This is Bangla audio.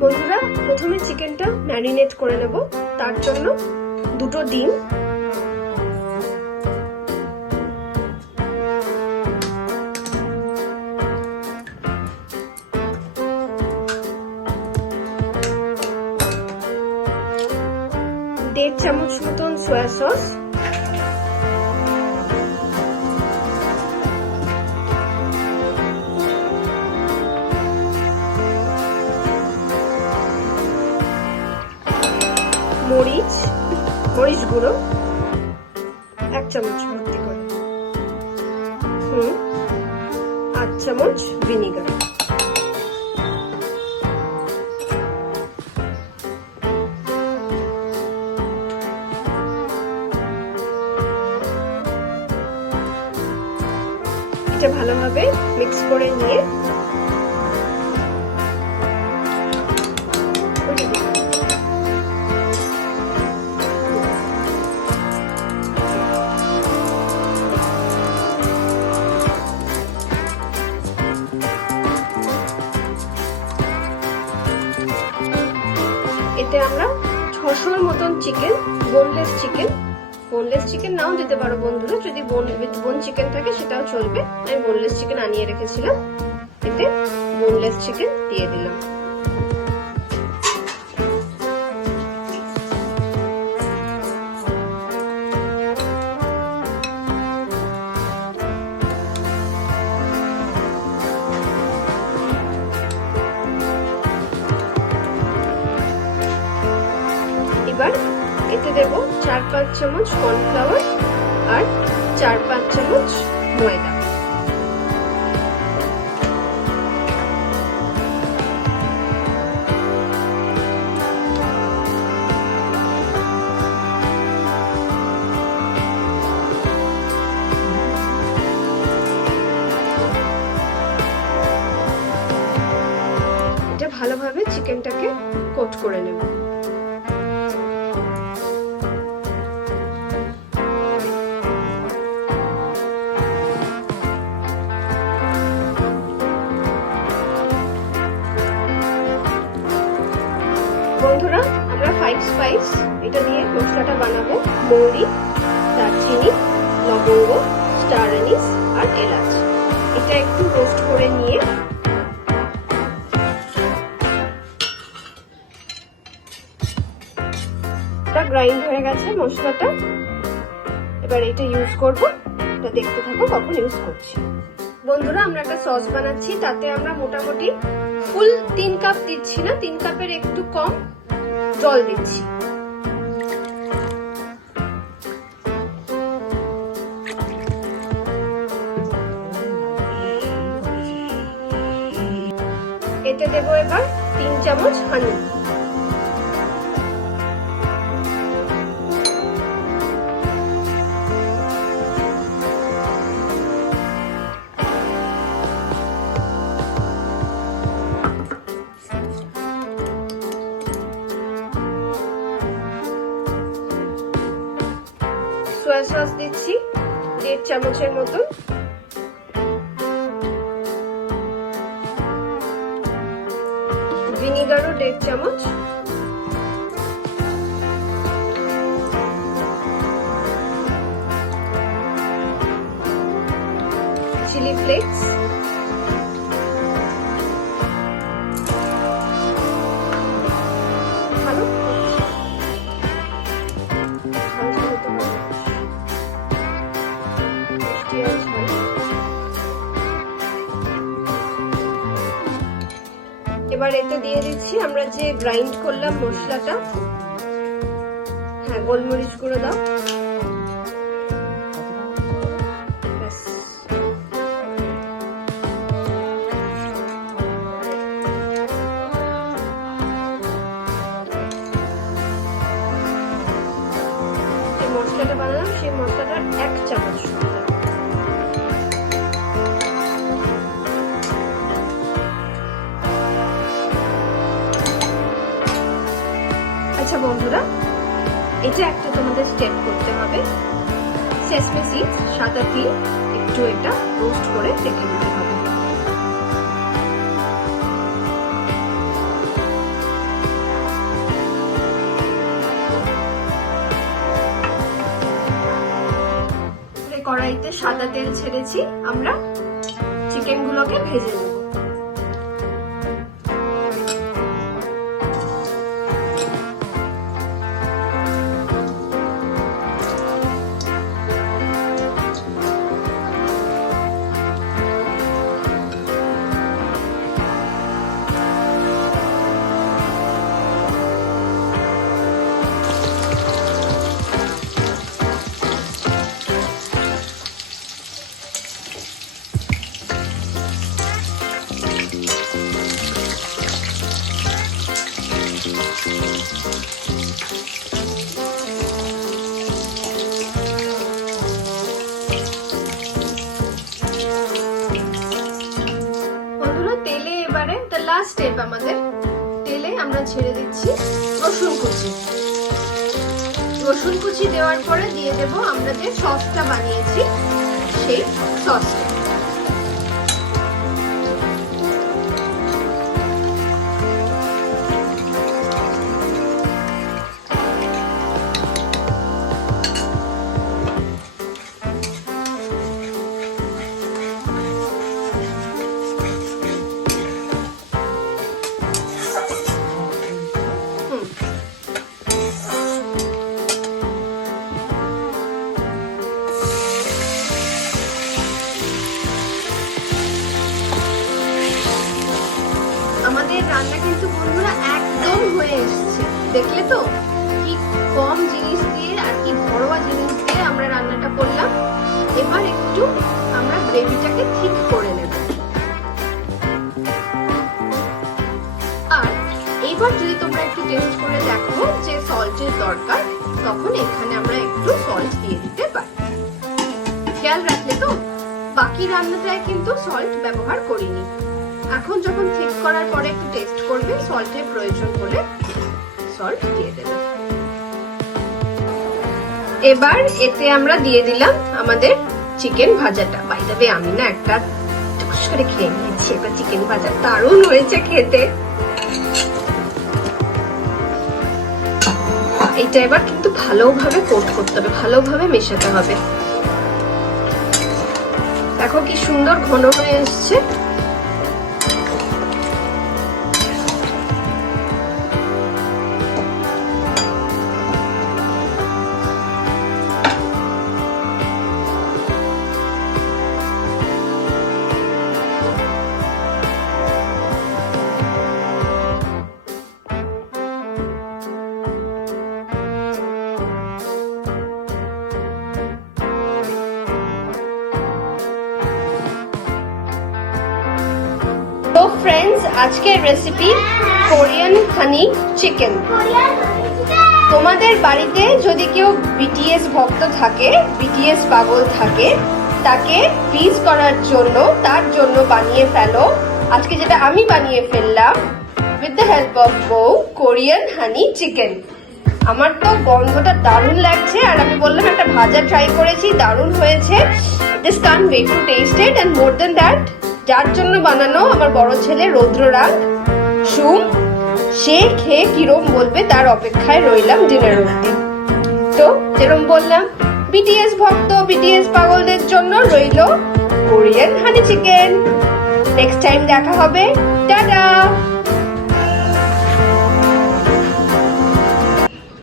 বন্ধুরা, প্রথমে চিকেনটা ম্যারিনেট করে নেব। তার জন্য দুটো ডিম। দেড় চামচ মতন সয়া সস মরিচ মরিচ গুঁড়ো, এক চামচ ভর্তি করে। হুম আট চামচ ভিনিগার। এটা ভালোভাবে মিক্স করে নিয়ে chicken boneless chicken boneless chicken নাও দিতে পারো বন্ধুরা, যদি বোন চিকেন থাকে সেটাও চলবে। আমি বোনলেস চিকেন আনিয়ে রেখেছিলাম। এতে বোনলেস চিকেন দিয়ে দিলাম। চার পাঁচ চামচ কর্নফ্লাওয়ার আর চার পাঁচ চামচ ময়দা। ভালোভাবে চিকেনটাকে কোট করে নেব। বন্ধুরা, আমরা ফাইভ স্পাইস এটা দিয়ে মশলাটা বানাবো। মৌরি, দারচিনি, লবঙ্গ স্টার অ্যানিস আর এলাচ। এটা একটু রোস্ট করে নিয়ে গ্রাইন্ড হয়ে গেছে মশলাটা। এবার এটা ইউজ করব। এটা দেখতে থাকো কখন ইউজ করছি। বন্ধুরা, আমরা একটা সস বানাচ্ছি। তাতে আমরা মোটামুটি ফুল তিন কাপ দিচ্ছি না, তিন কাপের একটু কম। জল দিচ্ছি। এতে দেবো এবার তিন চামচ হানি দেড় চামচের মতন ভিনিগারও দেড় চামচ। Chilli flakes. এবার এতে দিয়ে দিচ্ছি আমরা যে গ্রাইন্ড করলাম মশলাটা। হ্যাঁ গোলমরিচ গুঁড়ো দাও। আচ্ছা বন্ধুরা, এটা একটা তোমাদের স্টেপ করতে হবে। সেসমে সিড সাদা তিল একটু এটা রোস্ট করে দেখে নিতে হবে। কড়াইতে সাদা তেল ছেড়েছি, আমরা চিকেনগুলোকে ভেজে নেব। স্টেপ আমাদের তেলে আমরা ছেড়ে দিচ্ছি রসুন কুচি। রসুন কুচি দেওয়ার পরে দিয়ে দেব আমরা যে সসটা বানিয়েছি, সেই সসটা দেখলে তো? কি কম জিনিস দিয়ে আর কি ঘরোয়া জিনিস দিয়ে আমরা রান্নাটা করলাম। এবার একটু আমরা গ্রেভিটাকে ঠিক করে নেব। আর এইবার যদি তোমরা একটু টেস্ট করে দেখো যে সল্টের দরকার, তখন এখানে আমরা একটু সল্ট দিয়ে দিতে পারি। খেয়াল রাখলে তো? বাকি রান্নাটায় কিন্তু সল্ট ব্যবহার করিনি। এখন যখন ঠিক করার পরে একটু টেস্ট করবে সল্টের প্রয়োজন হলে সল্ট দিয়ে দেবে। এবার এতে আমরা দিয়ে দিলাম আমাদের চিকেন ভাজাটা। বাই দ্য আমি না একটা টুস করে খেয়ে নিয়েছি। একটা চিকেন ভাজা দারুণ হয়েছে খেতে। এটা এবার কিন্তু ভালোভাবে কোট করতে হবে, ভালোভাবে মেশাতে হবে। দেখো কি সুন্দর ঘন হয়ে এসছে। ফ্রেন্ডস আজকের রেসিপি কোরিয়ান হানি চিকেন তোমাদের বাড়িতে যদি কেউ বিটিএস ভক্ত থাকে বিটিএস পাগল থাকে, তাকে প্লিজ করার জন্য, তার জন্য বানিয়ে ফেলো। আজকে যেটা আমি বানিয়ে ফেললাম উইথ দ্য হেল্প অফ বউ কোরিয়ান হানি চিকেন আমার তো গন্ধটা দারুণ লাগছে, আর আমি বললাম একটা ভাজা ট্রাই করেছি, দারুণ হয়েছে। Just can wait to taste it and more then that যার জন্য বানানো আমার বড় ছেলে রৌদ্ররাগ। সুম, সে খেয়ে কিরম বলবে তার অপেক্ষায় রইলাম ডিনার অব্দি তো, যেরম বললাম বিটিএস ভক্ত বিটিএস পাগলদের জন্য রইল Korean honey chicken. Next time দেখা হবে। টাটা!